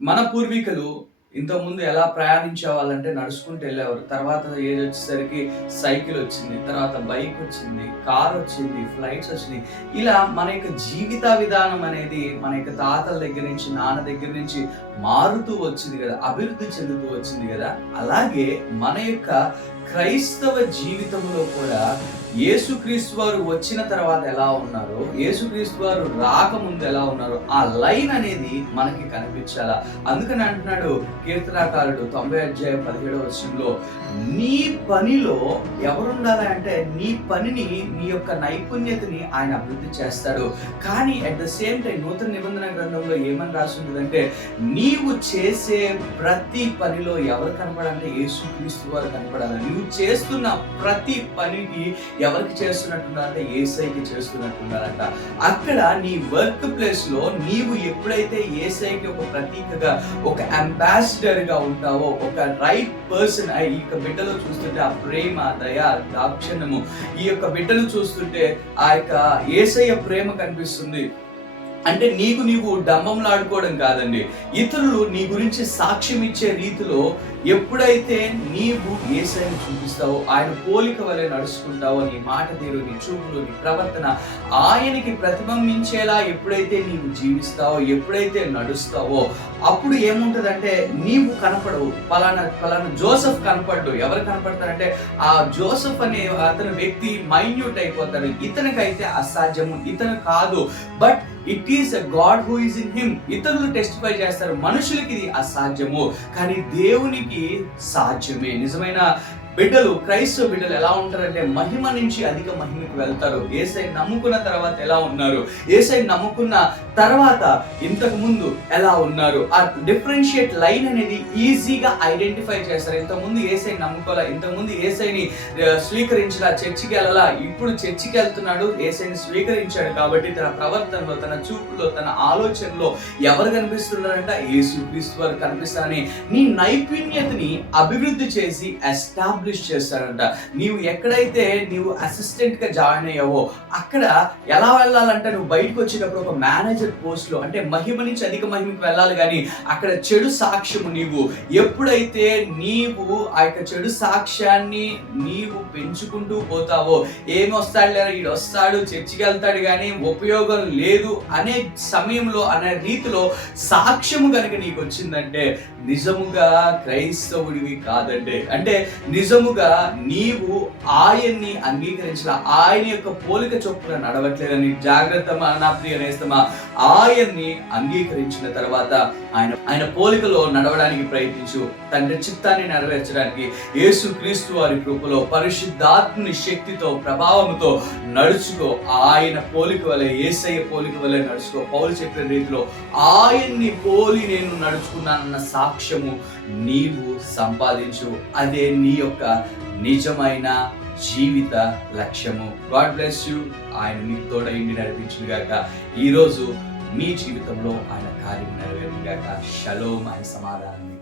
మన పూర్వీకులు ఇంతకుముందు ఎలా ప్రయాణించే వాళ్ళంటే నడుచుకుంటూ వెళ్ళేవారు. తర్వాత ఏది వచ్చేసరికి సైకిల్ వచ్చింది తర్వాత బైక్ వచ్చింది కార్ వచ్చింది ఫ్లైట్స్ వచ్చినాయి. ఇలా మన యొక్క జీవిత విధానం అనేది మన యొక్క తాతల దగ్గర నుంచి నాన్న దగ్గర నుంచి మారుతూ వచ్చింది కదా అభివృద్ధి చెందుతూ వచ్చింది కదా. అలాగే మన యొక్క క్రైస్తవ జీవితంలో కూడా యేసుక్రీస్తు వారు వచ్చిన తర్వాత ఎలా ఉన్నారో యేసుక్రీస్తు వారు రాకముందు ఎలా ఉన్నారో ఆ లైన్ అనేది మనకి కనిపించాలా? అందుకని అంటున్నాడు కీర్తనాకారుడు తొంభై అధ్యాయం పదిహేడవ వచనంలో నీ పనిలో ఎవరుండాలి అంటే నీ పనిని నీ యొక్క నైపుణ్యతని ఆయన అభివృద్ధి చేస్తాడు. కానీ అట్ ద సేమ్ టైం నూతన నిబంధన గ్రంథంలో ఏమని రాసి ఉంటుందంటే నీవు చేసే ప్రతి పనిలో ఎవరు కనపడాలంటే యేసుక్రీస్తు వారు కనపడాలి. నువ్వు చేస్తున్న ప్రతి పనికి ఎవరికి చేస్తున్నట్టున్నారంటే ఏసైకి చేస్తున్నట్టున్నారంట. అక్కడ నీ వర్క్ ప్లేస్లో నీవు ఎప్పుడైతే ఏసైకి ఒక ప్రతీకగా ఒక అంబాసిడర్గా ఉంటావో ఒక రైట్ పర్సన్ ఈ యొక్క బిడ్డలో చూస్తుంటే ఆ ప్రేమ దయ దాక్షణము ఈ యొక్క బిడ్డలు చూస్తుంటే ఆ యొక్క ఏసయ్య ప్రేమ కనిపిస్తుంది. అంటే నీకు నీవు డంబంలాడుకోవడం కాదండి. ఇతరులు నీ గురించి సాక్ష్యం ఇచ్చే రీతిలో ఎప్పుడైతే నీవు ఏసైని చూపిస్తావో ఆయన పోలిక వలె నడుచుకుంటావో నీ మాట తీరు నీ చూపులు నీ ప్రవర్తన ఆయనకి ప్రతిబింబించేలా ఎప్పుడైతే నీవు జీవిస్తావో ఎప్పుడైతే నడుస్తావో అప్పుడు ఏముంటదంటే నీవు కనపడవు. పలానా పలానా జోసఫ్ కనపడ్డు. ఎవరు కనపడతారంటే ఆ జోసఫ్ అనే అతని వ్యక్తి మైన్యూట్ అయిపోతాడు. ఇతనికైతే అసాధ్యము ఇతను కాదు. But it is a God who is in him ఇతరులు టెస్టిఫై చేస్తారు. మనుషులకి ఇది అసాధ్యము. కానీ దేవునికి సాధ్యమే. నిజమైన బిడ్డలు క్రైస్తవ బిడ్డలు ఎలా ఉంటారంటే మహిమ నుంచి అధిక మహిమకి వెళ్తారు. ఏసై నమ్ముకున్న తర్వాత ఎలా ఉన్నారు? ఏసై నమ్ముకున్న తర్వాత ఇంతకు ముందు ఎలా ఉన్నారు? ఆ డిఫరెన్షియేట్ లైన్ అనేది ఈజీగా ఐడెంటిఫై చేస్తారు. ఇంతకుముందు ఏసై నమ్ముకోవాలా ఇంతకుముందు ఏసైని స్వీకరించలా చర్చికి వెళ్ళాలా. ఇప్పుడు చర్చికి వెళ్తున్నాడు ఏసైని స్వీకరించాడు కాబట్టి తన ప్రవర్తనలో తన చూపులో తన ఆలోచనలో ఎవరు కనిపిస్తున్నారంట? యేసు క్రీస్తు వారు కనిపిస్తారని నీ నైపుణ్యతని అభివృద్ధి చేసి ఎస్టాబ్లిష్ చేస్తారంట. నీవు ఎక్కడైతే నీవు అసిస్టెంట్గా జాయిన్ అయ్యావో అక్కడ ఎలా వెళ్ళాలంటే నువ్వు బయటకు వచ్చినప్పుడు ఒక మేనేజర్ పోస్ట్లో అంటే మహిమ నుంచి అధిక మహిమకి వెళ్ళాలి కానీ అక్కడ చెడు సాక్ష్యము నీవు. ఎప్పుడైతే నీవు ఆ యొక్క చెడు సాక్ష్యాన్ని నీవు పెంచుకుంటూ పోతావో ఏమి వస్తాడు లేదా ఈడు వస్తాడు చర్చికి వెళ్తాడు కానీ ఉపయోగం లేదు అనే సమయంలో అనే రీతిలో సాక్ష్యము కనుక నీకు వచ్చిందంటే నిజముగా క్రైస్తవుడివి కాదంటే అంటే నిజముగా నీవు ఆయన్ని అంగీకరించిన ఆయన యొక్క పోలిక చొప్పున నడవట్లేదని జాగ్రత్త నా ప్రియ నేస్తమా? ఆయన్ని అంగీకరించిన తర్వాత ఆయన ఆయన పోలికలో నడవడానికి ప్రయత్నించు. తండ్రి చిత్తాన్ని నెరవేర్చడానికి యేసు క్రీస్తు వారి కృపలో పరిశుద్ధాత్మని శక్తితో ప్రభావంతో నడుచుకో. ఆయన పోలిక వలె ఏసయ్య పోలిక వలె నడుచుకో. పౌలు చెప్పిన రీతిలో ఆయన్ని పోలి నేను నడుచుకున్నానన్న సాక్ష్యము నీవు సంపాదించు. అదే నీ యొక్క నిజమైన జీవిత లక్ష్యము. గాడ్ బ్లెస్ యూ ఆయన మీ తోడ ఇండి నడిపించును గాక. ఈరోజు మీ జీవితంలో ఆయన కార్యం నెరవేరుగాక షలో ఆయన సమాధానం